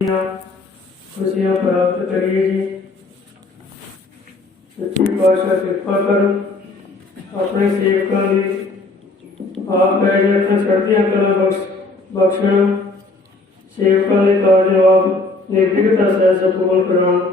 खुशियाँ प्राप्त करिए जी। सच्ची पातशाह कृपा कर अपने सेवकों की आप कह जी अपने चढ़तियाँ कला बख्शना सेवकों के कार्य जवाब निर्विघ्नता से सफल कराना।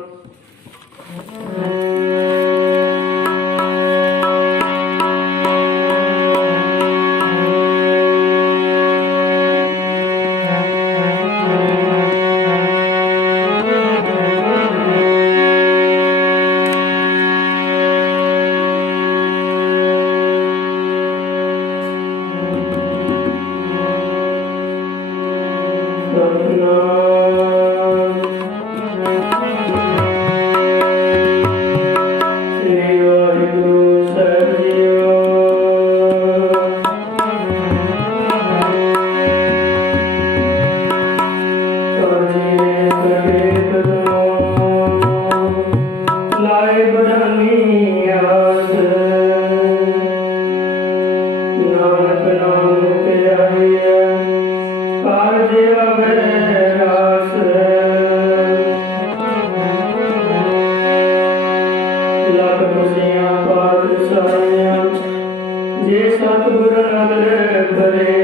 जे सतगुर नदर करे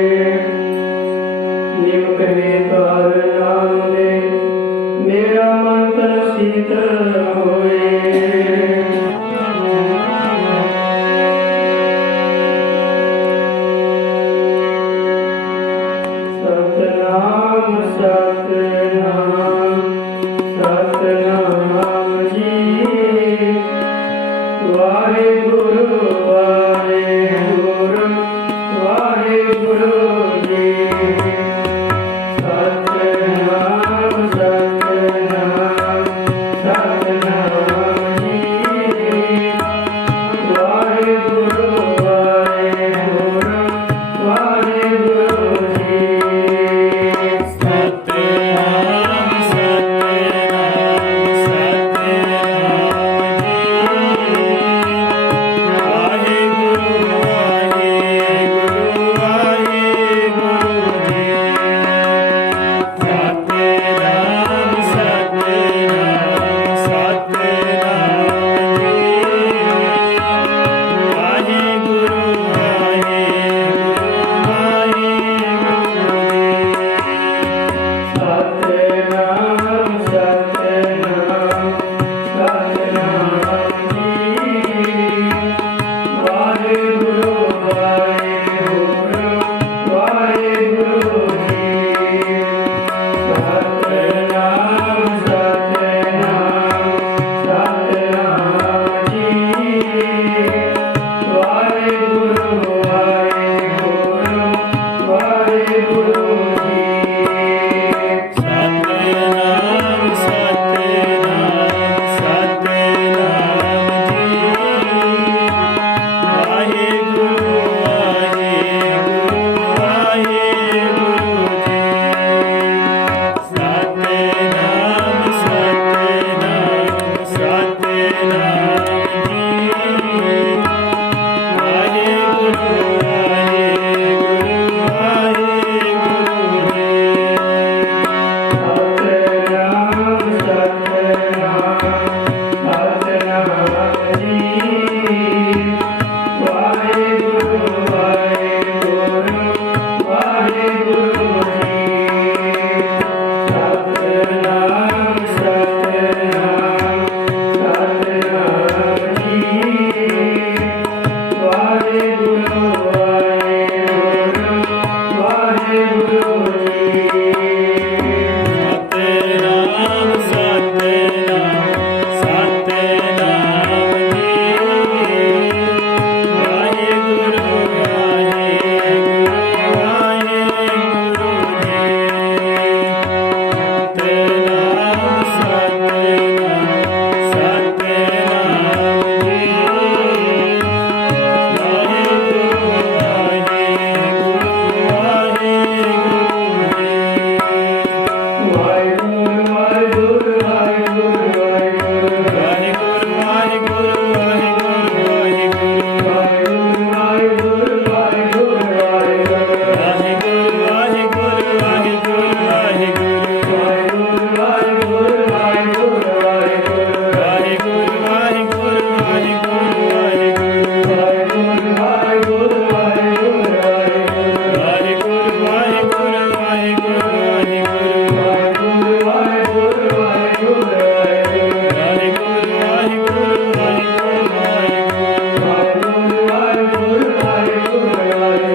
निम कहे तार नाम दे मेरा मन तन शीतल होए। सतनाम सतनाम सतनाम जी वाहेगुरु वाहेगुरु वाहेगुरु जी। सतनाम सतनाम सतनाम जी वाहेगुरु वाहेगुरु वाहेगुरु जी। सतनाम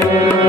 ਵਾਹਿਗੁਰੂ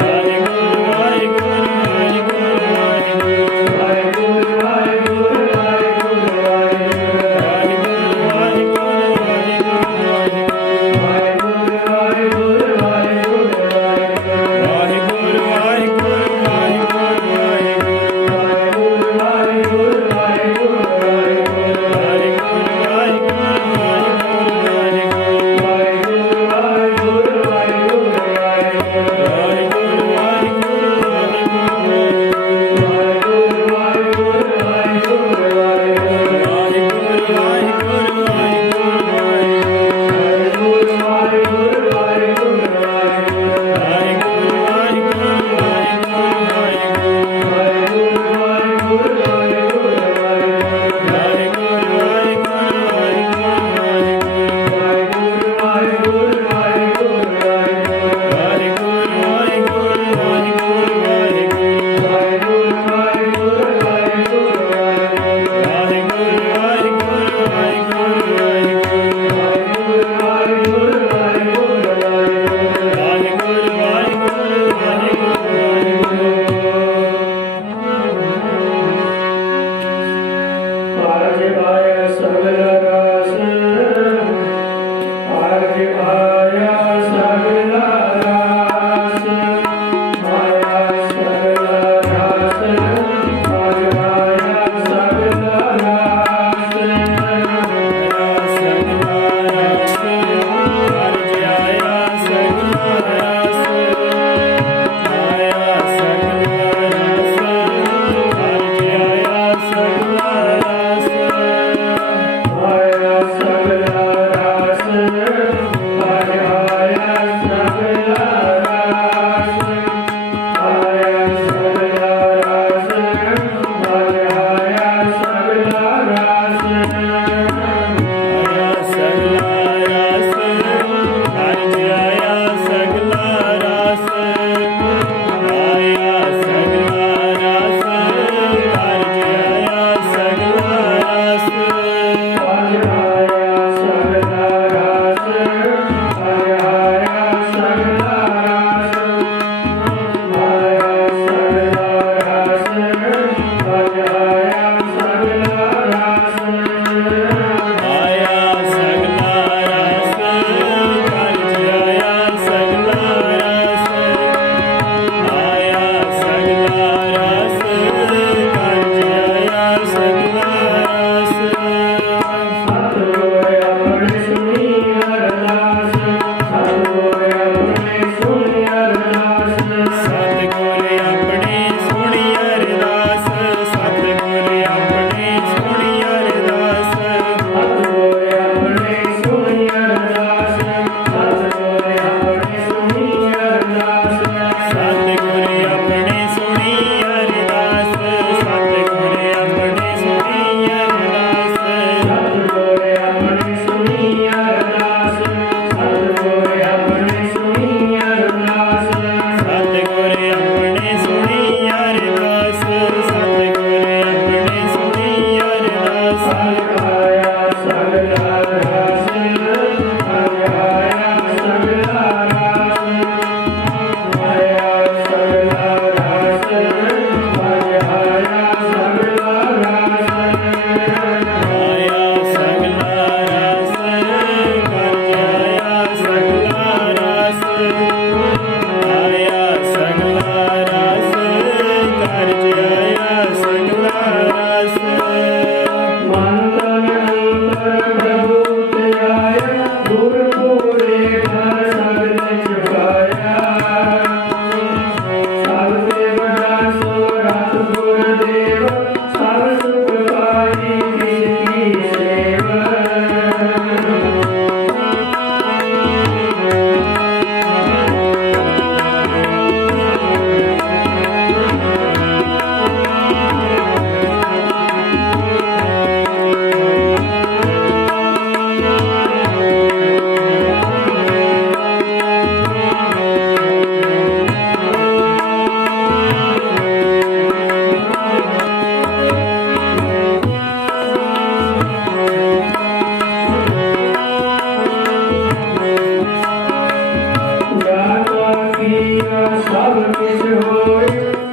सब किस होए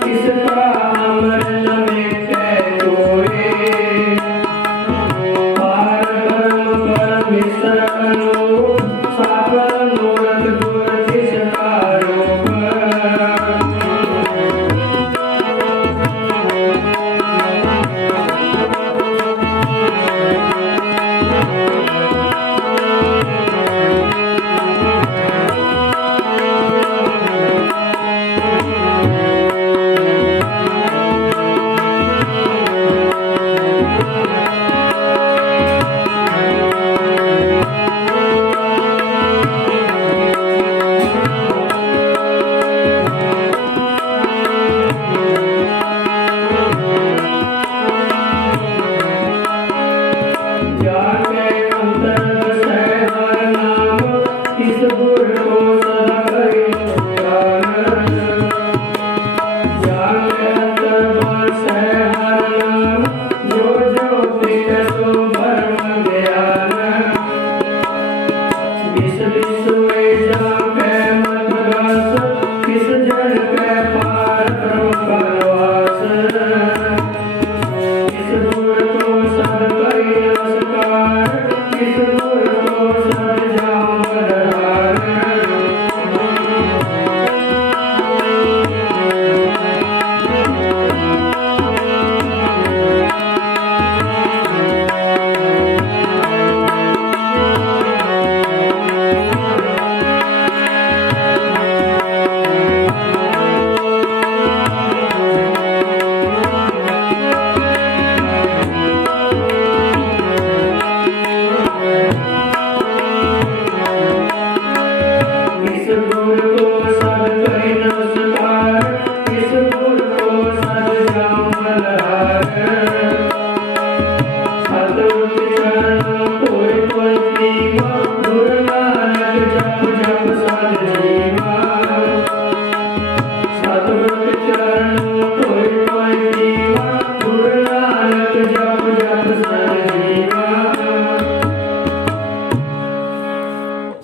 किसका अमर न मिटे कोई पार ब्रह्म परमेश्वर अनूप सकल मूरत गुर तिसका रूप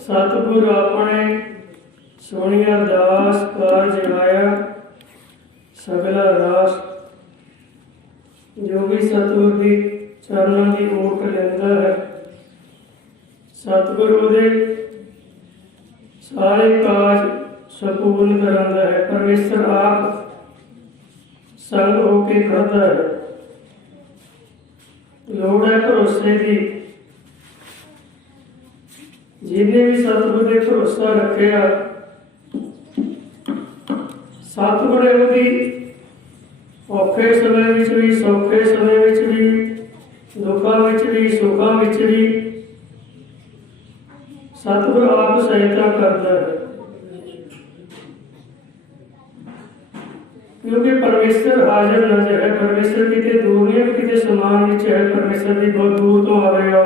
सतगुरु अपने सोनिया दास कारज आया सगला रास जो भी सतगुरु की चरणों की ओट लेंदा है सतगुरु दे सारे काज संपूर्ण करांदा है। परमेश्वर आप संग होके करता है। लोड़ है भरोसे की जिन्हें भी सतगुरु ने भरोसा रखा सतगुरु भी औखे समय भी सौखे समय भी दुखों भी सुखों भी सतगुरु आप सहायता करता है क्योंकि परमेश्वर हाजिर नजर है। परमेश्वर कितने दूर नहीं कितने समान है। परमेश्वर भी बहुत दूर तो आ रहे हो।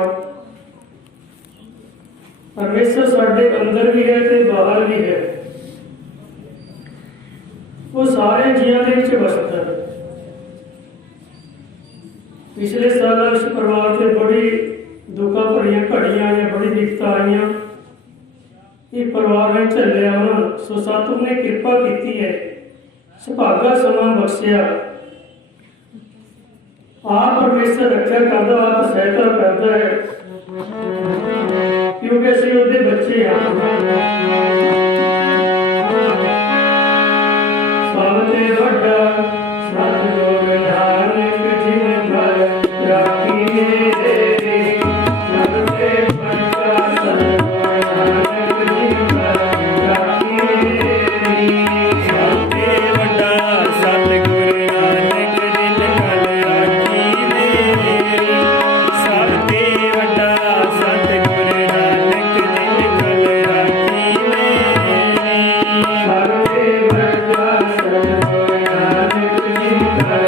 परमेश्वर साढ़े अंदर भी है ते बाहर भी है। वो सारे जियां दे विच वसदा है। पिछले साल इस परिवार से बड़ी दुखा भरिया घड़ियां आईयां बड़ी विपता आईयां ये परिवार ने झलिया उन्होंने सो सतगुरु ने कृपा की है सुभागा समा बख्शिया आप परमेश्वर रक्षा करता आप सहायता करता है क्योंकि असं उसके बच्चे सबसे बड़ा सतगुरु नानक जिन पर राखी मेरे सबसे बड़ा सतगुरु नानक जिन पर राखी मेरी सबसे बड़ा सतगुरु नानक जिन पर राखी मेरी सबसे बड़ा सतगुरु नानक जिन पर राखी मेरी सबसे बड़ा सतगुरु नानक जिन पर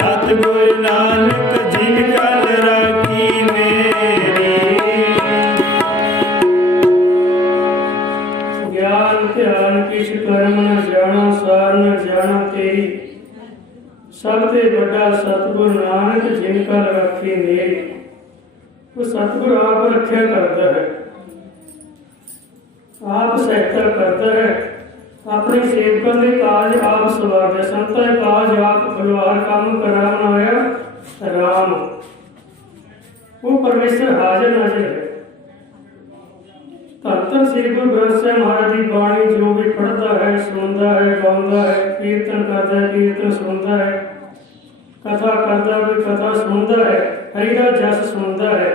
सतगुर नानक जिन कल राखी मेरी। ज्ञान ध्यान किछ कर्म न जाना, सार न जाना तेरी, सब ते बड़ा सतगुर नानक जिन कल राखी मेरी। वो सतगुर आप रखा करता है, आप सहायता करता है, अपने सेवकों के काज आप सवारता, संतां दे काज आप बलवार काम कराया राम। वो परमेश्वर हाजिर नाजिर है। धन धन श्री गुरु ग्रंथ साहिब महाराज की बाणी जो भी पढ़ता है, सुनता है, गाँदा है, कीर्तन करता है, कीर्तन सुनता है, कथा करता है, कथा सुनता है, हरि का जस सुनता है,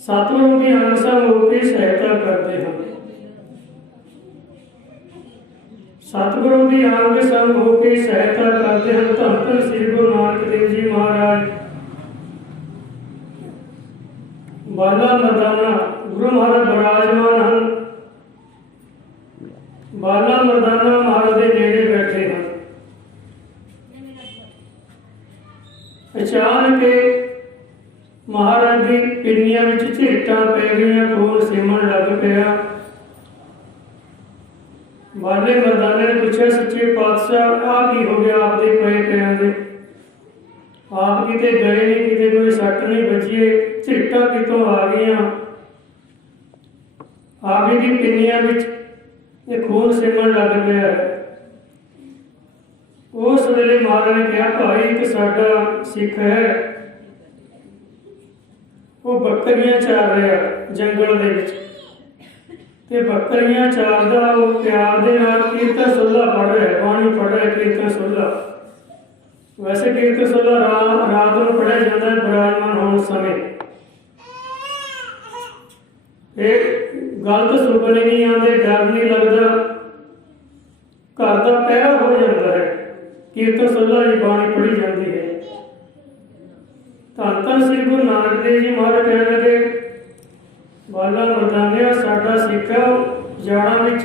सतगुरु की अंग संग होकर सहायता करते हैं। सतगुरु की अंग संग होकर सहायता करते हैं। धन धन श्री गुरु नानक देव जी महाराज बाला मर्दाना गुरु महाराज विराजमान हैं। बाला मर्दाना महाराज के नेड़े बैठे हैं। अचानक महाराज की पिन्नियां विच झीटां पै गईयां, खून सिमन लग पिया। बाले मर्दाने ने पूछा, सच्चे पातशाह आ की हो गया आपके पे पैरों से? आप किते गए नहीं, किते कोई सट नहीं बजी, झीटां कितों आ गई? आगे की पिन्नियां विच ये खून सिमन लग पिया है। उस वेले महाराज ने कहा, भाई एक साडा सिख है, वो बकरियां चार रहा जंगल दे विच, ते बकरियां चारदा वो प्यार दे नाल कीर्तन सोला पढ़ रहा है, बाणी पढ़ रहा है, कीर्तन सोला। वैसे कीर्तन सोला रात को पढ़िया जाता है विराजमान होने समय। गलत सुपने नहीं आते, डर नहीं लगता, घर का पहरा हो जाता है, कीर्तन सोला की बाणी पढ़ी जाती है। धन धन श्री गुरु नानक देव जी महाराज कहने लगे, बाला मर्दानिया साडा सिख है, जाड़ा विच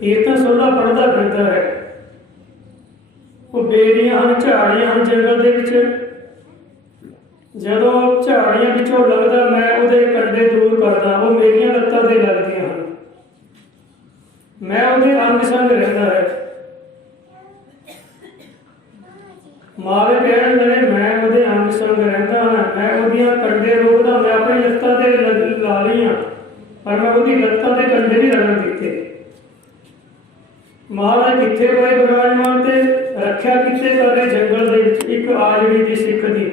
कीर्तन सोला पढ़ता फिरता है। वो बेरियां हैं, झाड़ियां हैं जंगल दे विच, जदों झाड़ियां विचों लगदा मैं उहदे कंडे दूर करदा, वो मेरियां लत्तां ते लगदियां हैं, मैं उहदे अंग संग रहिंदा है। मारे कहण लगे, मैं उहदे अंग संग रहिंदा हां, मैं उहदियां कंडे रोकदा, मैं अपनी लत्तां ते ला लईआं, पर मैं उहदी लत्तां ते कंडे नहीं लगन दित्ते। महाराज किथे पए विराजमान ते रखिया किथे करे जंगल दे विच एक आजड़ी दी सिख दी,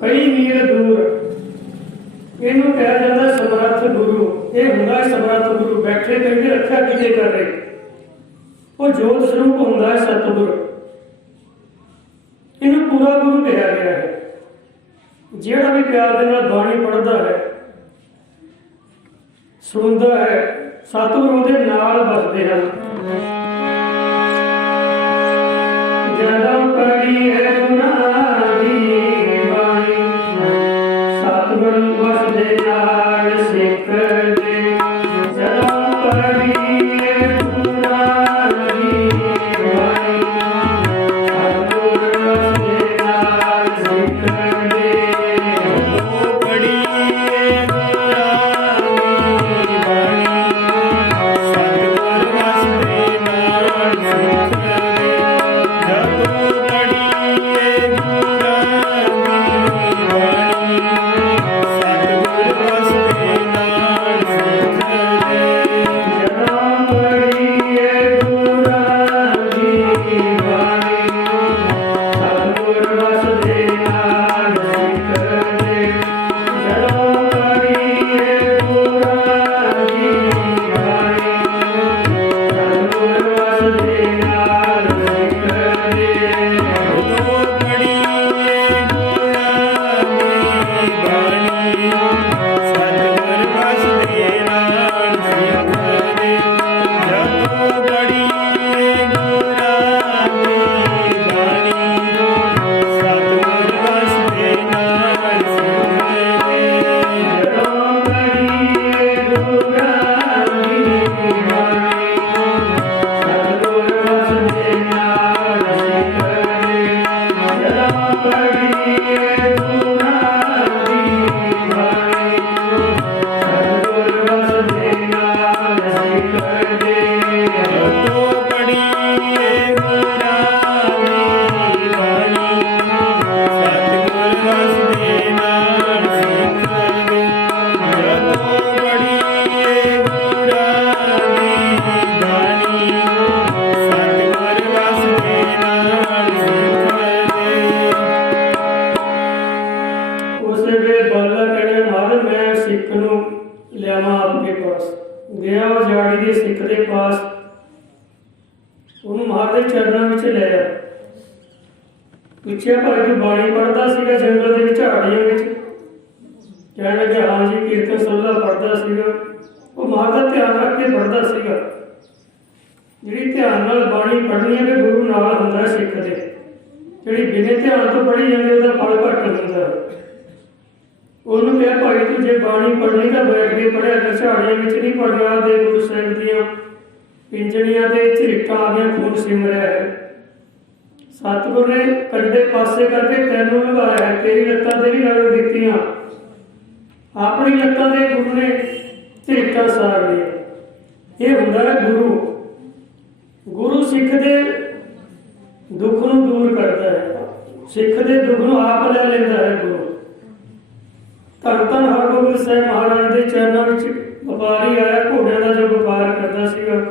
कई मील दूर। इहनूं कहा जांदा समर्थ गुरु, ये हुंदा समर्थ गुरु। बैठे कहंदे रखिया किथे कर रहे, वो जोत स्वरूप हुंदा है सतगुरु। इन्हूं पूरा गुरु कहा गया है। जिहड़ा भी प्यार दे नाल बाणी पढ़दा है, सुनदा है, सतगुरु दे नाल बसदे हैं। जदों पढ़ी है गुनाह दी बाणी, सतगुरु बसदे नाल सिख दे। जदों पढ़ी है गुनाह दी बाणी, सतगुरु बसदे नाल सिख दे। जदों पढ़ी है गुनाह दी बाणी, सतगुर वसदे नाल सिख दे। जदों पढ़ी है गुनाह दी बाणी, सतगुर वसदे नाल सिख दे। जदों पढ़ी है गुनाह दी बाणी, सतगुर वसदे नाल सिख दे। जदों पढ़ी है गुनाह दी बाणी, सतगुर वसदे नाल सिख दे। ਉਹਨੂੰ ਮਹਾਰਾਜ ਦੇ ਚਰਨਾਂ ਵਿੱਚ ਲੈ ਆ। ਪੁੱਛਿਆ ਭਾਈ ਤੂੰ ਬਾਣੀ ਪੜ੍ਹਦਾ ਸੀਗਾ ਜੰਗਲ ਦੇ ਵਿੱਚ ਝਾੜੀਆਂ ਵਿੱਚ? ਕਹਿਣ ਲੱਗਾ ਹਾਂ ਜੀ, ਕੀਰਤਨ ਸੋਹਲਾ ਪੜ੍ਹਦਾ ਸੀਗਾ। ਉਹ ਮਹਾਰਾਜ ਦਾ ਧਿਆਨ ਰੱਖ ਕੇ ਪੜ੍ਹਦਾ ਸੀਗਾ। ਜਿਹੜੀ ਧਿਆਨ ਨਾਲ ਬਾਣੀ ਪੜ੍ਹਨੀ ਹੈ ਕਿ ਗੁਰੂ ਨਾਲ ਹੁੰਦਾ ਸਿੱਖ ਦੇ, ਜਿਹੜੀ ਬਿਨਾਂ ਧਿਆਨ ਤੋਂ ਪੜ੍ਹੀ ਜਾਂਦੀ ਉਹਦਾ ਫਲ ਘੱਟ ਹੁੰਦਾ। ਉਹਨੂੰ ਕਿਹਾ ਭਾਈ ਤੂੰ ਜੇ ਬਾਣੀ ਪੜ੍ਹਨੀ ਤਾਂ ਬੈਠ ਕੇ ਪੜ੍ਹਿਆ ਕਰ, ਝਾੜੀਆਂ ਵਿੱਚ ਨਹੀਂ ਪੜ੍ਹਨਾ। ਦੇ ਗੁਰੂ ਸਾਹਿਬ ਦੀਆਂ ਪਿੰਜਣੀਆਂ ਤੇ ਝਿੜਕਾਂ ਆ ਗਈਆਂ, ਖੂਨ ਸਿਮਰਿਆ ਹੈ। ਸਤਿਗੁਰ ਨੇ ਕੰਡੇ ਪਾਸੇ ਕਰਕੇ ਤੈਨੂੰ ਲਗਾਇਆ ਹੈ, ਤੇਰੀ ਲੱਤਾਂ ਤੇ ਨਹੀਂ ਰਗੜ ਦਿੱਤੀਆਂ, ਆਪਣੀ ਲੱਤਾਂ ਦੇ ਗੁਰੂ ਨੇ ਝਿੜਕਾਂ ਸਾਰ ਲਈਆਂ। ਇਹ ਹੁੰਦਾ ਹੈ ਗੁਰੂ। ਗੁਰੂ ਸਿੱਖ ਦੇ ਦੁੱਖ ਨੂੰ ਦੂਰ ਕਰਦਾ ਹੈ, ਸਿੱਖ ਦੇ ਦੁੱਖ ਨੂੰ ਆਪ ਲੈ ਲੈਂਦਾ ਹੈ ਗੁਰੂ। ਧੰਨ ਧੰਨ ਹਰਗੋਬਿੰਦ ਸਾਹਿਬ ਮਹਾਰਾਜ ਦੇ ਚਰਨਾਂ ਵਿੱਚ ਵਪਾਰੀ ਆਇਆ, ਘੋੜਿਆਂ ਦਾ ਜੋ ਵਪਾਰ ਕਰਦਾ ਸੀਗਾ।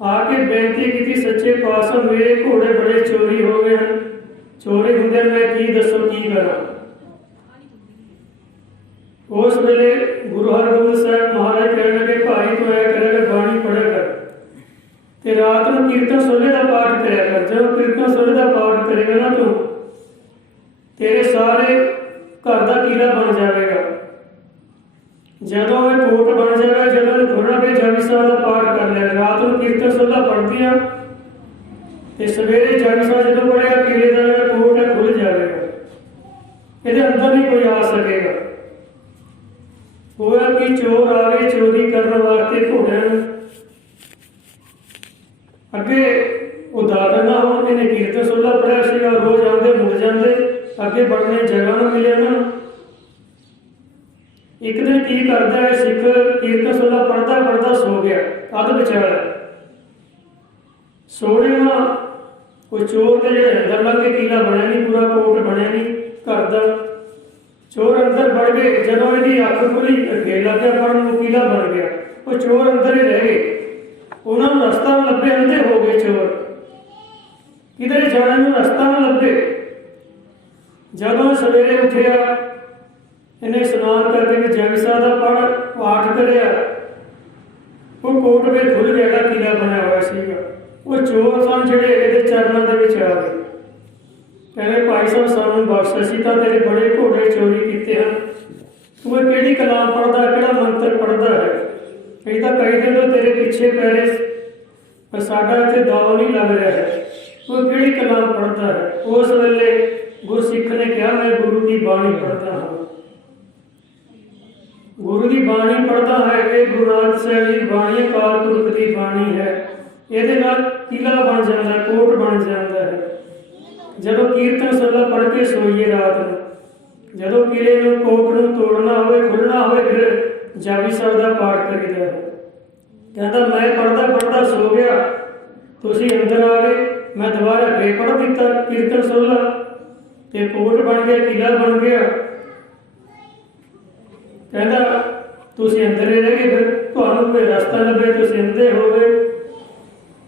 ਆ ਕੇ ਬੇਨਤੀ ਕੀਤੀ, ਸੱਚੇ ਪਾਤਸ਼ਾਹ ਮੇਰੇ ਘੋੜੇ ਬੜੇ ਚੋਰੀ ਹੋ ਗਏ ਹਨ, ਚੋਰੀ ਹੁੰਦੇ ਮੈਂ ਕੀ ਦੱਸੋ ਕੀ ਕਰਾਂ। ਉਸ ਵੇਲੇ ਗੁਰੂ ਹਰਗੋਬਿੰਦ ਸਾਹਿਬ ਮਹਾਰਾਜ ਕਹਿਣ ਲੱਗੇ ਭਾਈ ਤੂੰ ਐ ਕਰੇਗਾ ਬਾਣੀ ਪੜ੍ਹਿਆ ਕਰ ਤੇ ਰਾਤ ਨੂੰ ਕੀਰਤਨ ਸੋਹਲੇ ਦਾ ਪਾਠ ਕਰਿਆ ਕਰ। ਜਦੋਂ ਕੀਰਤਨ ਸੋਹਲੇ ਦਾ ਪਾਠ ਕਰੇਗਾ ਨਾ ਤੂੰ, ਤੇਰੇ ਸਾਰੇ ਘਰ ਦਾ ਕੀਲਾ ਬਣ ਜਾਵੇਗਾ। ਜਦੋਂ ਇਹ ਕੋਟ ਬਣ ਜਾਵੇਗਾ, ਜਦੋਂ ਖੋਲ੍ਹਣਾ ਪਏ ਜਪਜੀ ਸਾਹਿਬ ਦਾ ਪਾਠ ਕਰ ਲਿਆ, ਰਾਤ ਨੂੰ ਕੀਰਤਨ ਸੋਹਲਾ ਪੜ੍ਹਦੀ ਆ ਤੇ ਸਵੇਰੇ ਜਪਜੀ ਸਾਹਿਬ ਜਦੋਂ ਪੜ੍ਹੇਗਾ ਕੀਲੇ ਦਾ ਜਿਹੜਾ ਕੋਟ ਹੈ ਖੁੱਲ੍ਹ ਜਾਵੇਗਾ, ਇਹਦੇ ਅੰਦਰ ਨਹੀਂ ਕੋਈ ਆ ਸਕੇਗਾ। ਹੋਇਆ ਕਿ ਚੋਰ ਆ ਗਏ ਚੋਰੀ ਕਰਨ ਵਾਸਤੇ ਘੋੜਿਆਂ ਨੂੰ, ਅੱਗੇ ਉਹ ਦਾਦਰ ਨਾ ਹੋਣ, ਇਹਨੇ ਕੀਰਤਨ ਸੋਹਲਾ ਪੜ੍ਹਿਆ ਸੀਗਾ, ਰੋਜ਼ ਆਉਂਦੇ ਮੁੜ ਜਾਂਦੇ, ਅੱਗੇ बढ़ने जगह ना मिले ना। एक दिन की करता है सिख, कीर्तन सोहला पढ़ता पढ़ता सो गया, अध विचार सोने ना कोई चोर के जो अंदर लग के कीला बनया नहीं, पूरा कोट बनया नहीं घर का। चोर अंदर बढ़ गए, जदों इसकी अख खुली अगे लग गया पढ़न, वो कीला बन गया। वो चोर अंदर ही रह गए, उन्होंने रस्ता न लभे, अंधे हो गए चोर, किधर जाने में रस्ता न लभे। जदों सवेरे उठिया, इन्हें स्नान करके भी जपजी साहिब का पढ़ पाठ करिया, वो कोट में खुल गया, कीला बनया हुआ सीगा। वो चोर सन जिहड़े इहदे चरणों दे विच आ गए, कहने भाई साहब सानूं बख्श, असीं तां तेरे बड़े घोड़े चोरी कीते हैं, तू ये किहड़ी कलाम पढ़दा, किहड़ा मंत्र पढ़दा है, असीं तां कई दिन तो तेरे पीछे पै रहे पर साडा इत्थे दाव नहीं लग रहा है, तू किहड़ी कलाम पढ़दा है। उस वेले गुरसिख ने कहा मैं गुरु की बाणी पढ़ता हाँ, गुरु की बाणी पढ़ता है। ये गुरु नानक साहिब की बाणी अकाल पुरख की बाणी है, ये किला बन जाता है, कोट बन जाता है। जब कीर्तन सोहला पढ़ के सोईए रात में, जो किले में कोट में तोड़ना हो खुलना हो, फिर जपजी साहिब का पाठ करीदा है। कहता मैं पढ़ता पढ़ता सो गया, तुसीं अंदर आ गए, मैं दोबारा फिर पढ़ दिता कीर्तन सोहला ते कोट बन गया, किला बन गया। कहता तुसीं अंदर ही रह गए, फिर तुहानूं कोई रास्ता लभे, तुसीं अंधे हो गए।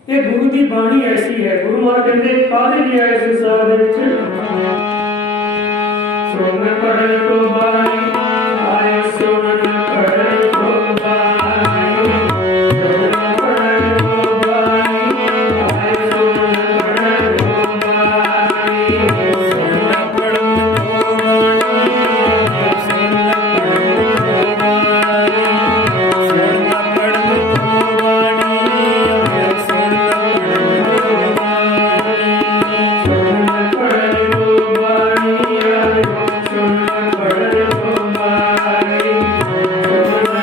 ये गुरु की बाणी ऐसी है। गुरु महाराज कहते काहदे लिए आए संसार दे विच, सुन पढ़न को बाणी आए, सुन पढ़न को बाणी, सुन पढ़न को बाणी आए, सुन पढ़न को बाणी, सुन पढ़न को बाणी, सुन पढ़न को बाणी, सुन पढ़न को बाणी, सुन पढ़न को बाणी, सुन पढ़न को बाणी, सुन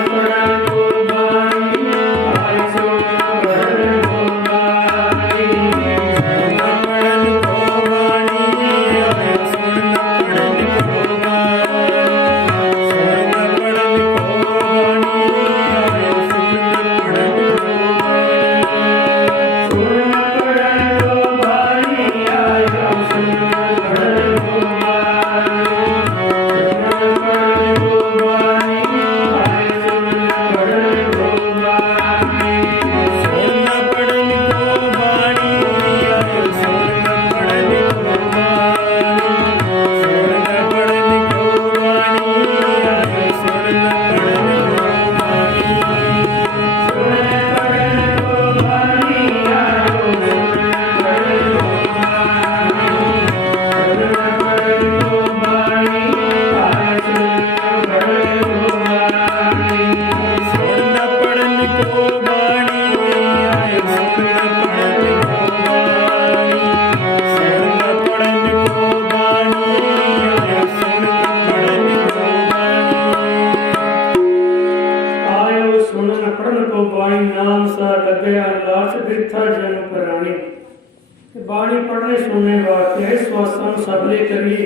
आयो सुनन पढ़न को बाणी नाम सा लग्या लाच बिरथा जन प्राणी। बाणी पढ़ने सुनने वास्ते स्वास्थ्य सबले करिए।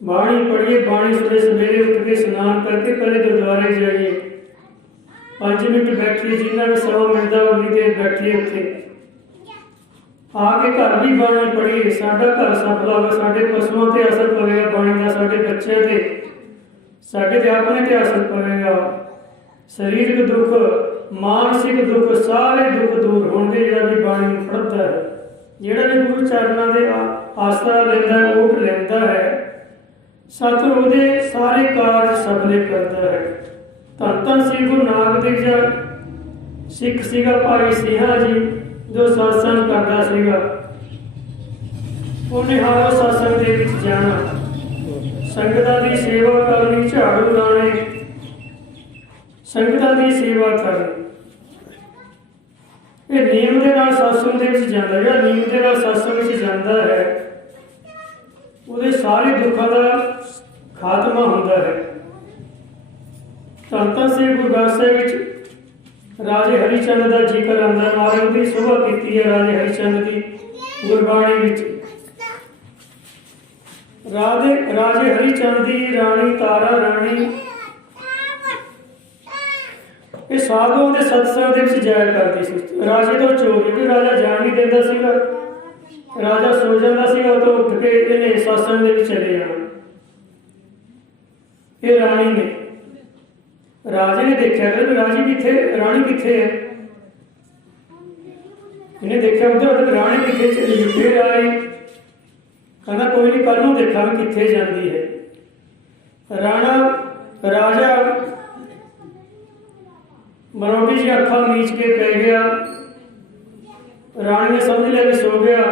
बाणी पढ़िए, बाणी सुबह सवेरे उठ के स्नान करके पहले गुरुद्वारे जाइए, 5 मिनट बैठिए, जिन्ना भी समा मिलता उन्नी देर बैठिए उत्थे आके घर भी बाणी पढ़िए। साडा घर सफल होगा, साडे पशुओं ते असर पवेगा बाणी का, साडे बच्चों ते साडे ते अपने ते असर पवेगा। शरीरक दुख मानसिक दुख सारे दुख दूर होंगे जिहड़ा भी बाणी पढ़ता है। जिहड़ा भी गुरु चरणों के आसरा लेंदा है, ओट लेंदा है, सतगुरु ਉਹਦੇ ਸਾਰੇ ਕਾਰਜ ਸਫਲੇ ਕਰਦਾ ਹੈ। ਧੰਨ ਧੰਨ ਸ੍ਰੀ ਗੁਰੂ ਨਾਨਕ ਦੇਵ ਜੀ ਸਿੱਖ ਸੀਗਾ ਭਾਈ ਸਿੰਘਾ ਜੀ, ਜੋ ਸਤਸੰਗ ਕਰਦਾ ਸੀਗਾ। ਉਹਨੇ ਹਰ ਸਤਸੰਗ ਦੇ ਵਿੱਚ ਜਾਣਾ, ਸੰਗਤਾਂ ਦੀ ਸੇਵਾ ਕਰਨੀ, ਝਾੜੂ ਲਾਣੇ, ਸੰਗਤਾਂ ਦੀ ਸੇਵਾ ਕਰਨੀ। ਇਹ ਨਿਯਮ ਦੇ ਨਾਲ ਸਤਸੰਗ ਦੇ ਵਿੱਚ ਜਾਂਦਾ। ਜਿਹੜਾ ਨਿਯਮ ਦੇ ਨਾਲ ਸਤਸੰਗ ਵਿੱਚ ਜਾਂਦਾ ਹੈ ਉਹਦੇ ਸਾਰੇ ਦੁੱਖਾਂ ਦਾ ਖਾਤਮਾ ਹੁੰਦਾ ਹੈ। ਧੰਨ ਧੰਨ ਸ੍ਰੀ ਗੁਰੂ ਗ੍ਰੰਥ ਸਾਹਿਬ ਵਿੱਚ ਰਾਜੇ ਹਰੀਚੰਦ ਦਾ ਜ਼ਿਕਰ ਆਉਂਦਾ। ਮਹਾਰਾਜ ਦੀ ਸੋਭਾ ਕੀਤੀ ਹੈ ਰਾਜੇ ਹਰੀਚੰਦ ਦੀ ਗੁਰਬਾਣੀ ਵਿੱਚ। ਰਾਜੇ ਹਰੀਚੰਦ ਦੀ ਰਾਣੀ ਤਾਰਾ ਰਾਣੀ ਇਹ ਸਾਧੂਆਂ ਦੇ ਸਤਸੰਗ ਦੇ ਵਿੱਚ ਜਾਇਆ ਕਰਦੀ ਸੀ। ਰਾਜੇ ਤੋਂ ਚੋਰੀ, ਕਿ ਰਾਜਾ ਜਾਣ ਨਹੀਂ ਦਿੰਦਾ ਸੀਗਾ, ਰਾਜਾ ਸੋ ਜਾਂਦਾ ਸੀਗਾ, ਉਹ ਤੋਂ ਉੱਠ ਕੇ ਇਹਨੇ ਸਤਸੰਗ ਦੇ ਵਿੱਚ ਚਲੇ ਜਾਣਾ। ਇਹ ਰਾਣੀ ਨੇ, ਰਾਜੇ ਨੇ ਦੇਖਿਆ ਕਿ ਰਾਣੀ ਕਿੱਥੇ ਹੈ। ਇਹਨੇ ਦੇਖਿਆ ਉਧਰ ਰਾਣੀ ਕਿੱਥੇ ਚਲੀ ਗਈ। ਫਿਰ ਆਈ, ਕਹਿੰਦਾ ਕੋਈ ਨਹੀਂ, ਕੱਲ ਨੂੰ ਦੇਖਾਂਗੇ ਕਿੱਥੇ ਜਾਂਦੀ ਹੈ। ਰਾਜਾ ਮਰੋਟੀ ਜੀ ਅੱਖਾਂ ਮੀਚ ਕੇ ਪੈ ਗਿਆ। ਰਾਣੀ ਨੇ ਸਮਝ ਲਿਆ ਕਿ ਸੋ ਗਿਆ।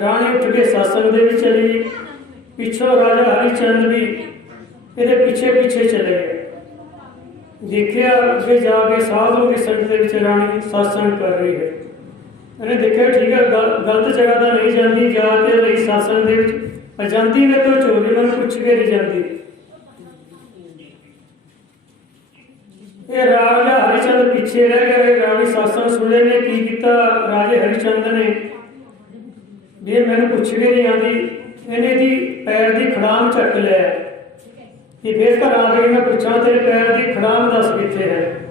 ਰਾਣੀ ਉੱਠ ਕੇ ਸਤਸੰਗ ਦੇ ਵਿੱਚ ਚਲੀ ਗਈ। ਪਿੱਛੋਂ ਰਾਜਾ ਹਰੀਚੰਦ ਵੀ ਇਹਦੇ ਪਿੱਛੇ ਪਿੱਛੇ ਚਲੇ ਗਏ। ਦੇਖਿਆ ਅੱਗੇ ਜਾ ਕੇ ਸਾਧੂ ਦੀ ਸੰਗਤ ਦੇ ਵਿੱਚ ਰਾਣੀ ਸਤਸੰਗ ਕਰ ਰਹੀ ਹੈ। ਇਹਨੇ ਦੇਖਿਆ ਠੀਕ ਹੈ, ਗਲਤ ਜਗ੍ਹਾ ਤਾਂ ਨਹੀਂ ਜਾਂਦੀ, ਜਾ ਕੇ ਲਈ ਸਤਸੰਗ ਦੇ ਵਿੱਚ ਜਾਂਦੀ ਨੇ ਤਾਂ ਚੋਰੀ ਮੈਨੂੰ ਪੁੱਛ ਕੇ ਨਹੀਂ ਜਾਂਦੀ। ਇਹ ਰਾਜਾ ਹਰੀਚੰਦ ਪਿੱਛੇ ਰਹਿ ਗਿਆ। ਰਾਣੀ ਸਤਸੰਗ ਸੁਣੇ ਨੇ ਕੀ ਕੀਤਾ ਰਾਜੇ ਹਰੀਚੰਦ ਨੇ, ਜੇ ਮੈਨੂੰ ਪੁੱਛ ਕੇ ਨਹੀਂ ਆਉਂਦੀ। ਇਹਨੇ ਦੀ ਪੈਰ ਦੀ ਖੜਾਮ ਚੱਕ ਲਿਆ ਕਿ ਫੇਰ ਘਰ ਆ ਕੇ ਮੈਂ ਪੁੱਛਾਂ ਤੇਰੇ ਪੈਰ ਦੀ ਖੜਾਮ ਦੱਸ ਕਿੱਥੇ ਹੈ।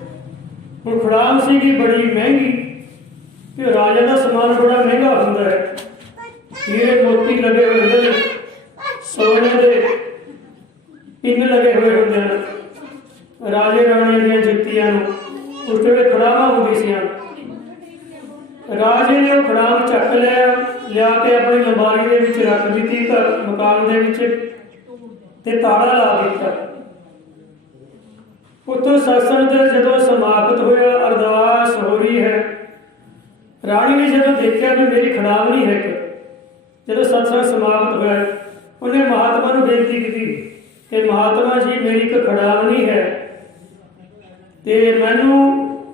ਹੁਣ ਖੜਾਮ ਸੀਗੀ ਬੜੀ ਮਹਿੰਗੀ, ਕਿ ਰਾਜਾ ਦਾ ਸਮਾਨ ਬੜਾ ਮਹਿੰਗਾ ਹੁੰਦਾ ਹੈ, ਹੀਰੇ ਮੋਤੀ ਲੱਗੇ ਹੋਏ ਹੁੰਦੇ ਨੇ, ਸੋਨੇ ਦੇ ਪਿੰਨ ਲੱਗੇ ਹੋਏ ਹੁੰਦੇ ਨੇ। ਰਾਜੇ ਰਾਣੀ ਦੀਆਂ ਜੁੱਤੀਆਂ ਨੂੰ ਉਸ ਵੇਲੇ ਖੜਾਵਾਂ ਹੁੰਦੀ ਸੀ। ਰਾਜੇ ਨੇ ਉਹ ਖੜਾਮ ਚੱਕ ਲਿਆ ਕੇ ਆਪਣੀ ਲੰਬਾਰੀ ਦੇ ਵਿੱਚ ਰੱਖ ਦਿੱਤੀ, ਘਰ ਮਕਾਨ ਦੇ ਵਿੱਚ, ਤੇ ਤਾਲਾ ਲਾ ਦਿੱਤਾ। ਉੱਥੋਂ ਸਤਸੰਗ ਜਦੋਂ ਸਮਾਪਤ ਹੋਇਆ, ਅਰਦਾਸ ਹੋ ਰਹੀ ਹੈ। ਰਾਣੀ ਨੇ ਜਦੋਂ ਦੇਖਿਆ ਕਿ ਮੇਰੀ ਖੜਾਮ ਨਹੀਂ ਹੈ, ਜਦੋਂ ਸਤਸੰਗ ਸਮਾਪਤ ਹੋਇਆ, ਉਹਨੇ ਮਹਾਤਮਾ ਨੂੰ ਬੇਨਤੀ ਕੀਤੀ ਕਿ ਮਹਾਤਮਾ ਜੀ ਮੇਰੀ ਇੱਕ ਖੜਾਮ ਨਹੀਂ ਹੈ ਤੇ ਮੈਨੂੰ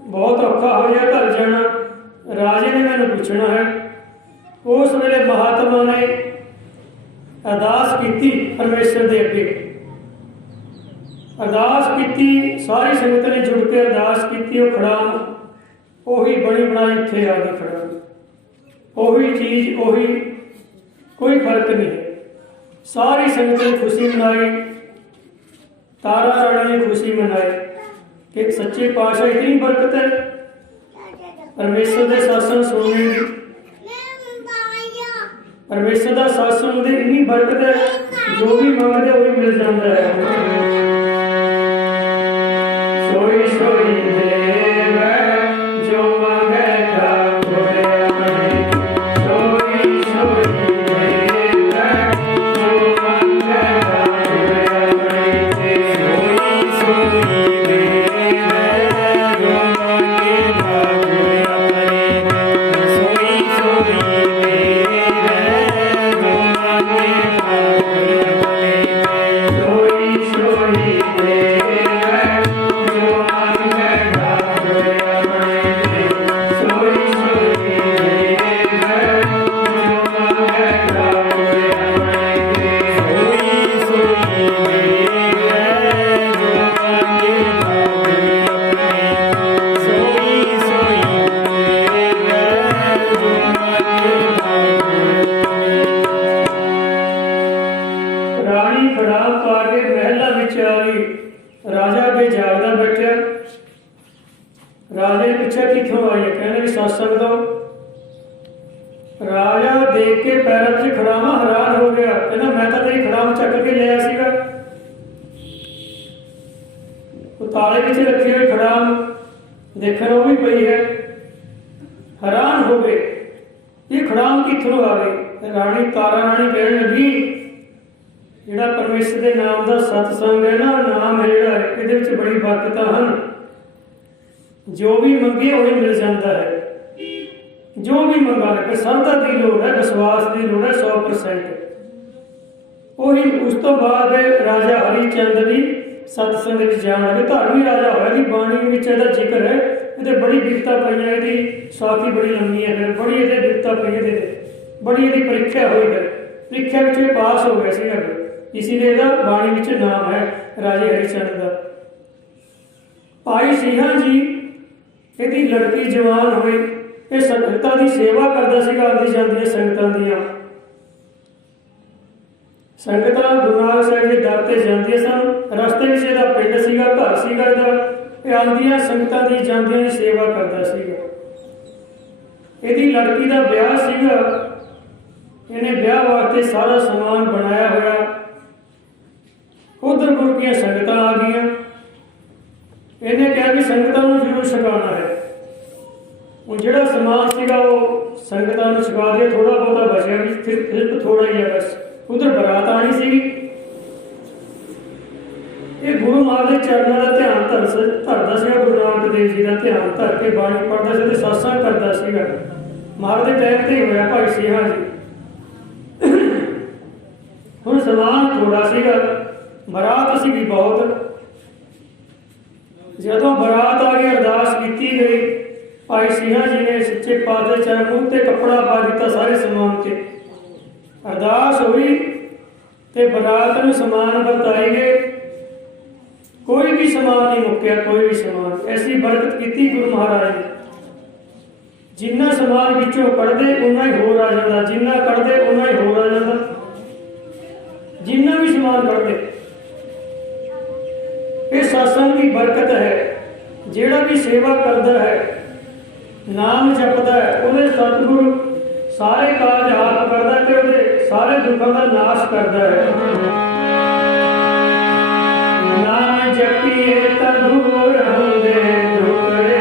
ਬਹੁਤ ਔਖਾ ਹੋ ਗਿਆ ਘਰ ਜਾਣਾ, ਰਾਜੇ ਨੇ ਮੈਨੂੰ ਪੁੱਛਣਾ ਹੈ। ਉਸ ਵੇਲੇ ਮਹਾਤਮਾ ਨੇ ਅਰਦਾਸ ਕੀਤੀ ਪਰਮੇਸ਼ਰ ਦੇ ਅੱਗੇ, ਅਰਦਾਸ ਕੀਤੀ, ਸਾਰੀ ਸੰਗਤ ਨੇ ਜੁੜ ਕੇ ਅਰਦਾਸ ਕੀਤੀ। ਉਹ ਖੜਾਮ ਉਹੀ ਬਣੀ ਬਣਾਈ ਇੱਥੇ ਆ ਗਈ। ਖੜਾਮ ਉਹੀ ਚੀਜ਼, ਉਹੀ, ਕੋਈ ਫਰਕ ਨਹੀਂ ਹੈ। ਸਾਰੀ ਸੰਗਤ ਨੇ ਖੁਸ਼ੀ ਮਨਾਈ, ਤਾਰਾ ਰਾਣੀ ਨੇ ਖੁਸ਼ੀ ਮਨਾਈ ਕਿ ਸੱਚੇ ਪਾਤਸ਼ਾਹ ਇਤਨੀ ਬਰਕਤ ਹੈ ਪਰਮੇਸ਼ਰ ਦੇ ਸਤਸੰਗ ਸੁਣਨੇ ਦੀ। ਪਰਮੇਸ਼ਰ ਦਾ ਸਤਸੰਗ ਦੀ ਇੰਨੀ ਬਰਕਤ ਹੈ, ਜੋ ਵੀ ਮੰਗਦੇ ਉਹ ਵੀ ਮਿਲ ਜਾਂਦਾ ਹੈ। ਸੋਈ ਸੋਈ ਦੇਵ ਜੋ ਮੰਗੇ ਠਾਕੁਰ ਆਪਣੇ, ਸੋਈ ਸੋਈ ਦੇਵ ਜੋ ਮੰਗੇ ਠਾਕੁਰ ਆਪਣੇ, ਸੋਈ ਸੋਈ ਦੇਵ ਜੋ ਮੰਗੇ ਠਾਕੁਰ ਆਪਣੇ, ਸੋਈ ਸੋਈ ਦੇਵ ਜੋ ਮੰਗੇ ਠਾਕੁਰ ਆਪਣੇ, ਸੋਈ ਸੋਈ ਦੇਵ ਜੋ ਮੰਗੇ ਠਾਕੁਰ कितों आई है? कहने भी सत्संग तो राजा देख के पैरों से खड़ावा हैरान हो गया, कहना मैं तो तेरी खड़ाम चक के लिया सीगा, ताले विच रखी हुई खड़ाम देखने वो भी पई है, हैरान हो गए ये खड़ाम कितों आ गई। रानी तारा रानी कहने लगी जिहड़ा परमेश्वर के नाम का सत्संग है ना, नाम है जिहड़ा इहदे विच बड़ी बरकतां हन, जो भी मंगे वही मिल जाता है, जो भी मंगा है श्रद्धा की लोड़ है, विश्वास की लोड़ है 100%। वही उस तो बाद राजा हरिचंद भी सत्संग में जान लगे, धार्मी राजा होया कि बाणी में इहदा जिक्र है, ये बड़ी बिरता पई है, इसकी साखी बड़ी लंबी है, फिर बड़ी ये बिरता पई है, बड़ी ये परीक्षा हुई, फिर परीक्षा में पास हो गया सीगा, इसीलिए इसका बाणी में नाम है राजे हरिचंद का। भाई सिंह जी यदि लड़की जवान हुई, ये संगतां की सेवा करता सीगा, आती जाती संगतां दियां संगतां गुरु नानक साहिब के दर ते जांदियां सन, रस्ते में इसदा पिंड सीगा, घर सीगा, आंदियां संगतां दी जांदियां दी सेवा करता सीगा। इहदी लड़की का ब्याह सीगा, इन्हें ब्याह वास्ते सारा समान बनाया होया, उधर गुरु की संगतां आ गई, इन्हें कहा कि संगतां नूं जरूर छकाना है। हुण जिहड़ा समान सीगा वो संगतां नूं छका दिया, थोड़ा बहुता बचिया भी सिर्फ थोड़ा ही है बस। उधर बरात आनी सी, ये गुरु महाराज के चरणों का ध्यान धरदा सीगा, गुरु नानक देव जी का ध्यान धर के बाणी पढ़दा सी ते सत्संग करदा सीगा। महाराज के टाइम ते होया भाई सिंह जी। हुण समान थोड़ा सीगा, बरात सीगी बहुत। जदों बरात आ गई, अरदास की गई, भाई सिंह जी ने सच्चे पातशाह चरण मूँह ते कपड़ा पा दिता सारे समान से, अरदास हुई ते बरात में समान बरताए गए, कोई भी समान नहीं मुक्या, कोई भी समान। ऐसी बरकत की गुरु महाराज ने, जिन्ना समान विचों कढ़दे उन्ना ही होर आ जाता, जिन्ना कढ़दे उन्ना ही होर आ जाता, जिन्ना भी समान कढ़दे। ये सत्संग की बरकत है, जिहड़ा भी सेवा करता है, नाम जपदा है, उहदे सतगुरु सारे काज आप करता है, उहदे सारे दुखों का नाश करता है। नाम जपिए तदूर होंदे दुखड़े,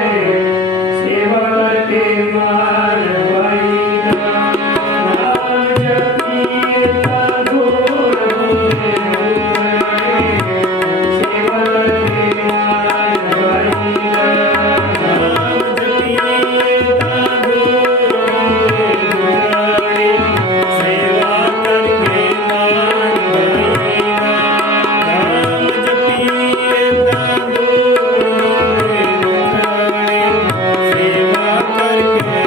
सेवा करके मान पाईदा। नाम जपिए तदूर होंदे दुखड़े, सेवा करके मान पाईदा। नाम जपिए तदूर होंदे दुखड़े, सेवा करके मान पाईदा। नाम जपिए तदूर होंदे दुखड़े, सेवा करके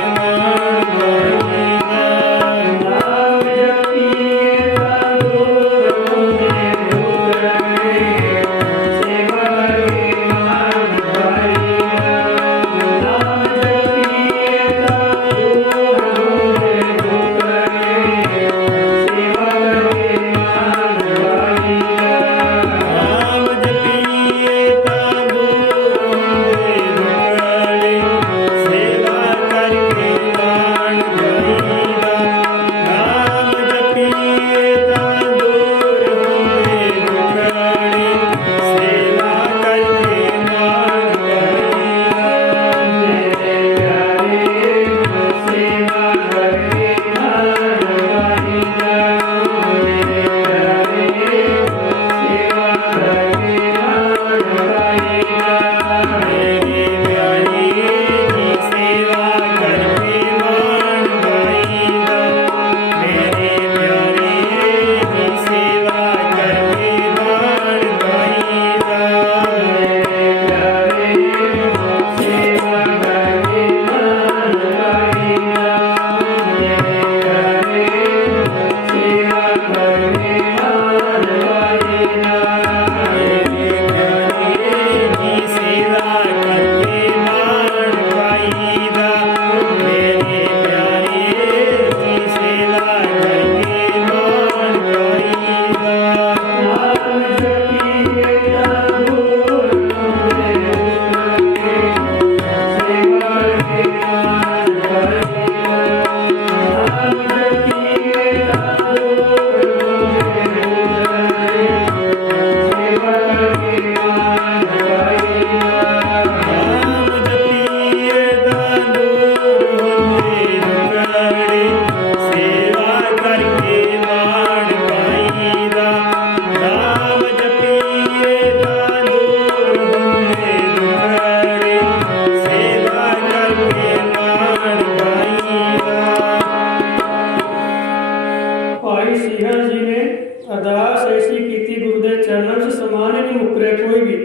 नहीं मुकरे कोई भी।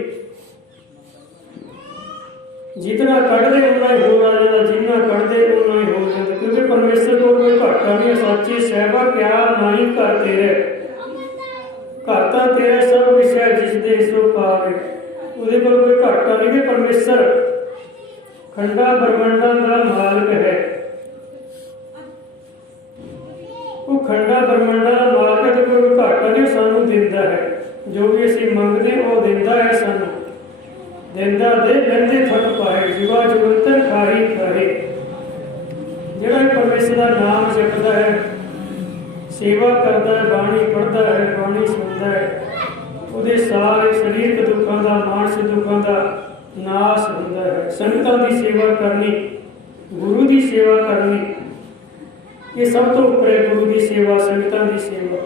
जितना कढ़दे उन्ना ही हो आ जाता, जिन्ना कढ़दे उन्ना ही हो जाता, क्योंकि परमेश्वर को कोई घाटा नहीं है। सच्चे सहबा प्यार नहीं कर तेरे, घर तो तेरा सब कुछ है जिस दे सो पावे, ਉਹਦੇ ਕੋਲ ਕੋਈ ਘਾਟਾ नहीं कि परमेश्वर खंडा ब्रह्मांडा का मालिक है। वो खंडा ब्रह्मांडा का मालिक है, तो कोई घाटा नहीं सानू दिंदा है। जो भी असीं मंगदे वो दिंदा है सानू, दिंदा दे लैंदे थक पाए, जीवा जुगंतर खाही खाहे। जिहड़ा परमेश्वर का नाम जपदा है, सेवा करता है, बाणी पढ़ता है, बाणी सुनता है, ਉਹਦੇ ਸਾਰੇ ਸਰੀਰਕ ਦੁੱਖਾਂ ਦਾ, ਮਾਨਸਿਕ ਦੁੱਖਾਂ ਦਾ ਨਾਸ ਹੁੰਦਾ ਹੈ। ਸੰਗਤਾਂ ਦੀ ਸੇਵਾ ਕਰਨੀ, ਗੁਰੂ ਦੀ ਸੇਵਾ ਕਰਨੀ, ਇਹ ਸਭ ਤੋਂ ਉੱਪਰ ਹੈ। ਗੁਰੂ ਦੀ ਸੇਵਾ, ਸੰਗਤਾਂ ਦੀ ਸੇਵਾ।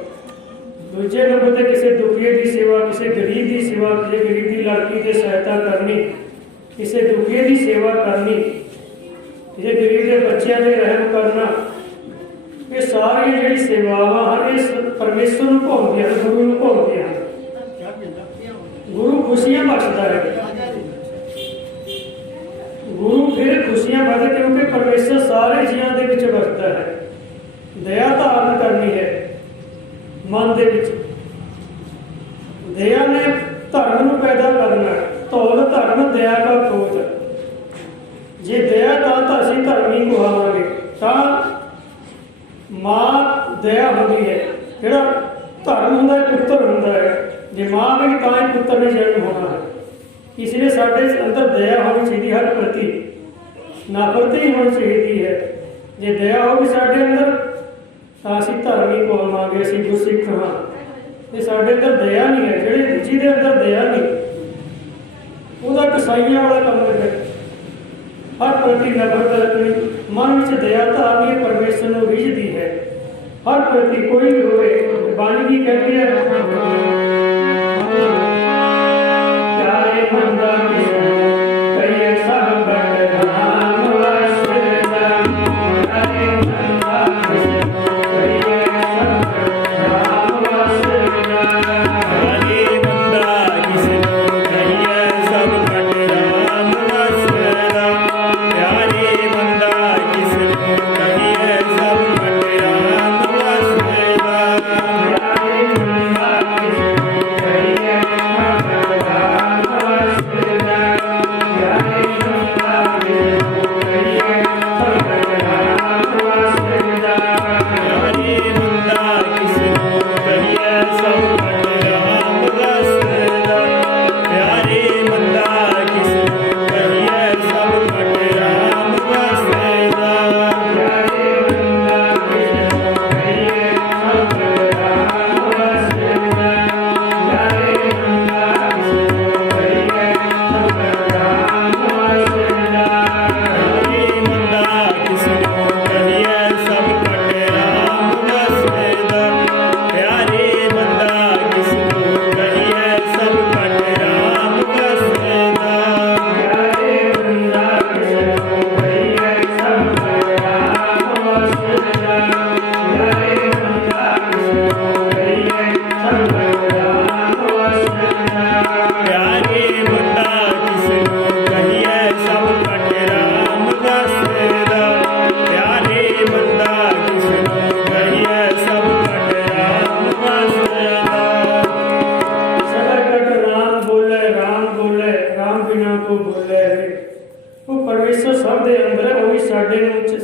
ਦੂਜੇ ਨੰਬਰ 'ਤੇ ਕਿਸੇ ਦੁਖੀਏ ਦੀ ਸੇਵਾ, ਕਿਸੇ ਗਰੀਬ ਦੀ ਸੇਵਾ, ਕਿਸੇ ਗਰੀਬ ਦੀ ਲੜਕੀ ਦੀ ਸਹਾਇਤਾ ਕਰਨੀ, ਕਿਸੇ ਦੁਖੀਏ ਦੀ ਸੇਵਾ ਕਰਨੀ, ਕਿਸੇ ਗਰੀਬ ਦੇ ਬੱਚਿਆਂ ਦੇ ਰਹਿਮ ਕਰਨਾ। ਇਹ ਸਾਰੀਆਂ ਜਿਹੜੀ ਸੇਵਾਵਾਂ ਹਨ, ਇਸ ਪਰਮੇਸ਼ਰ ਨੂੰ ਭਾਉਂਦੀਆਂ ਹਨ, ਗੁਰੂ ਨੂੰ ਭਾਉਂਦੀਆਂ ਹਨ। गुरु खुशियां बख्शता है, गुरु फिर खुशियां बख्शता, क्योंकि परमेश्वर सारे जीवां दे विच वसदा है। दया धारण करनी है मन दे विच, दया ने धर्म नूं पैदा करना। धौल धर्म दया का पोत, जे दया तां असीं धर्मी कहावांगे, तां मां दया हुंदी है। जिहड़ा धर्म हुंदा है पुत्तर हुंदा है, जे मां भी तां ही पुत्तर ने जन्म होना है। इसलिए साढ़े अंदर दया होनी चाहिए, हर प्रति नफरत ही होनी चाहिए है। जे दया होगी साढ़े अंदर तां असीं धर्मी कहावांगे, असीं गुरसिख हाँ। ते साढ़े अंदर दया नहीं है, जिहड़े जिहदे अंदर दया नहीं, ਉਹਦਾ कसाईयां वाला काम है। हर प्रति नफरत रखनी, मन में दया धारनी परमेश्वर नूं रिझदी है। हर प्रति कोई भी होवे, बाणी भी कहती है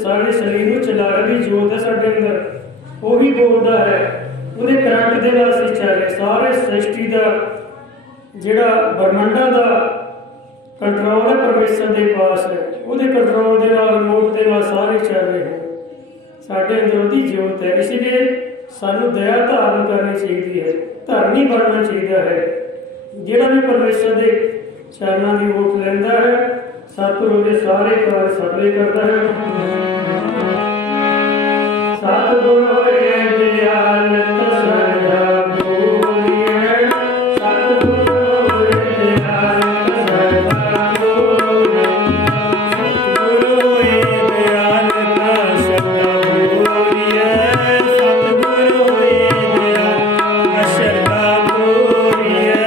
साढ़े शरीर में चलाने की जोत है साढ़े अंदर, वो भी बोलता है। ਉਹਦੇ ਕਰੰਟ ਦੇ ਨਾਲ ਅਸੀਂ ਚੱਲੇ। ਸਾਰੇ ਸ੍ਰਿਸ਼ਟੀ ਦਾ ਜਿਹੜਾ ਬ੍ਰਹਮੰਡਾਂ ਦਾ ਕੰਟਰੋਲ ਹੈ ਪਰਮੇਸ਼ਰ ਦੇ ਪਾਸ ਹੈ। ਉਹਦੇ ਕੰਟਰੋਲ ਦੇ ਨਾਲ, ਰਿਮੋਟ ਦੇ ਨਾਲ ਸਾਰੇ ਚੱਲ ਰਹੇ ਹਨ। ਸਾਡੇ ਅੰਦਰ ਉਹਦੀ ਜੋਤ ਹੈ। ਇਸ ਲਈ ਸਾਨੂੰ ਦਇਆ ਧਾਰਨ ਕਰਨੀ ਚਾਹੀਦੀ ਹੈ, ਧਰਮੀ ਬਣਨਾ ਚਾਹੀਦਾ ਹੈ। ਜਿਹੜਾ ਵੀ ਪਰਮੇਸ਼ਰ ਦੇ ਚਰਨਾਂ ਦੀ ਓਟ ਲੈਂਦਾ ਹੈ, ਸਤਿਗੁਰੂ ਦੇ ਸਾਰੇ ਕਾਰਜ ਸਫਲੇ ਕਰਦਾ ਹੈ। सतगुरु होए दयाल तसरदा बोलिए, सतगुरु होए दयाल तसरदा बोलिए, सतगुरु होए दयाल तसरदा बोलिए, सतगुरु होए दयाल तसरदा बोलिए,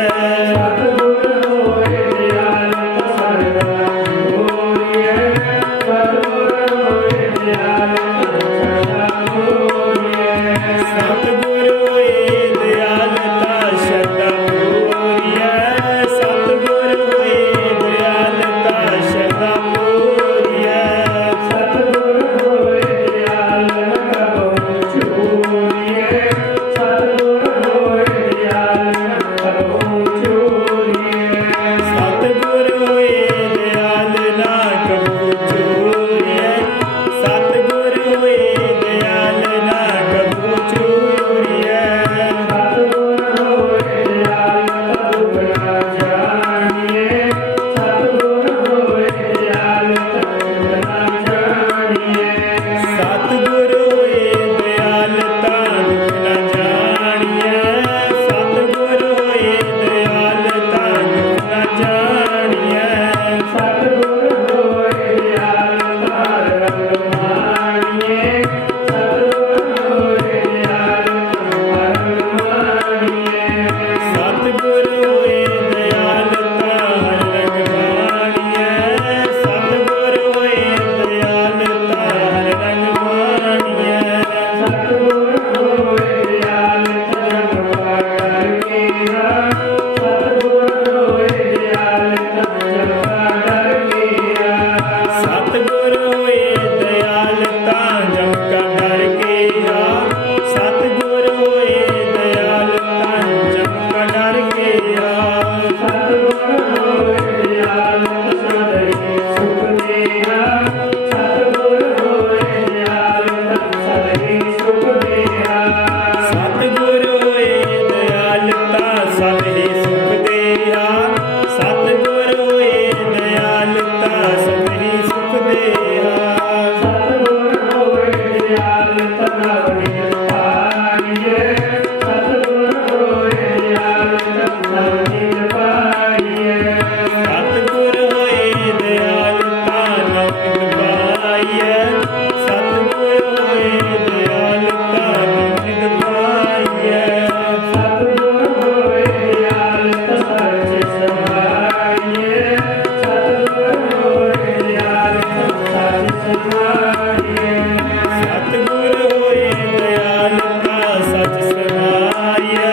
ਸਤਿਗੁਰ ਹੋਏ ਦਇਆਲ ਕਾ ਸਚ ਸਮਾਇਆ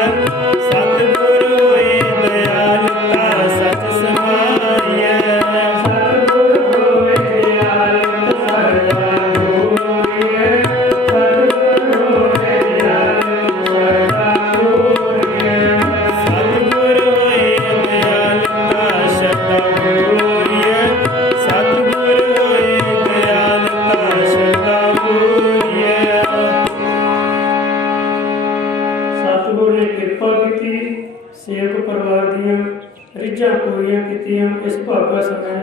ਸਤਿਗੁਰ ਹੋਏ ਦਇਆਲ ਕਾ ਸਚ ਸਮਾਇਆ ਸਤਿਗੁਰ ਹੋਏ ਦਿਆਲ ਸਰਦਾ ਹੋਏ ਸਤਿਗੁਰ ਹੋਏ ਦਿਆਲ ਸਰਦਾ ਹੋਏ ਸਤਿਗੁਰ ਹੋਏ ਦਇਆਲ ਕਾ ਸ਼ਬਦ ਬੋਲੀਐ ਸਤਿਗੁਰ ਹੋਏ ਦਇਆਲ ਕਾ ਸ਼ਬਦ ਬੋਲੀਐ ਸਤਿਗੁਰ ਨੇ ਕਿਰਪਾ ਕੀਤੀ ਸੇਵਕ ਪਰਿਵਾਰ ਦੀਆਂ ਰਿਝਾਂ ਪੂਰੀਆਂ ਕੀਤੀਆਂ ਇਸ ਭਾਗਾ ਸਮੇਂ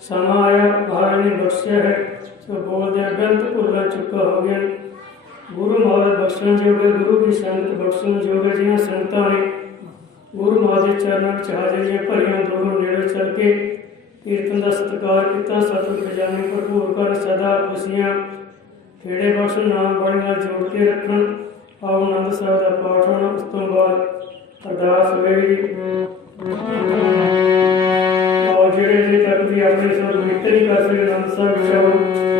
ਸਮਾਂ ਆਇਆ ਮਹਾਰਾਜ ਨੇ ਬਖਸ਼ਿਆ ਹੈ ਸੋ ਬੋਲਦਿਆਂ ਗਲਤ ਭੁੱਲਾਂ ਚੁੱਕਾ ਹੋ ਗਿਆ ਗੁਰੂ ਮਹਾਰਾਜ ਬਖਸ਼ਣ ਜੋਗੇ ਗੁਰੂ ਦੀ ਸੰਗਤ ਬਖਸ਼ਣ ਜੋਗੇ ਜਿਨ੍ਹਾਂ ਸੰਗਤਾਂ ਨੇ ਗੁਰੂ ਮਹਾਰਾਜ ਦੇ ਚਰਨਾਂ ਵਿੱਚ ਹਾਜ਼ਰੀਆਂ ਭਰੀਆਂ ਦੂਰੋਂ ਨੇੜੇ ਚੱਲ ਕੇ ਕੀਰਤਨ ਦਾ ਸਤਿਕਾਰ ਕੀਤਾ ਸਤਿਗੁਰ ਖਜ਼ਾਨੇ ਭਰਪੂਰ ਕਰ ਸਦਾ ਖੁਸ਼ੀਆਂ ਖੇੜੇ ਬਖਸ਼ਣ ਨਾਮ ਬਾਣੀ ਨਾਲ ਜੋੜ ਕੇ ਰੱਖਣ ਆਓ ਆਨੰਦ ਸਾਹਿਬ ਦਾ ਪਾਠ ਹੋਣਾ ਉਸ ਤੋਂ ਬਾਅਦ ਅਰਦਾਸ ਹੋਏਗੀ ਔਰ ਜਿਹੜੇ ਜੇ ਤੱਕ ਵੀ ਆਪਣੇ ਸਭ ਮਿੱਤਰ ਹੀ ਕਰ ਸਕਦੇ ਆਨੰਦ ਸਾਹਿਬ ਵਿੱਚ ਆਓ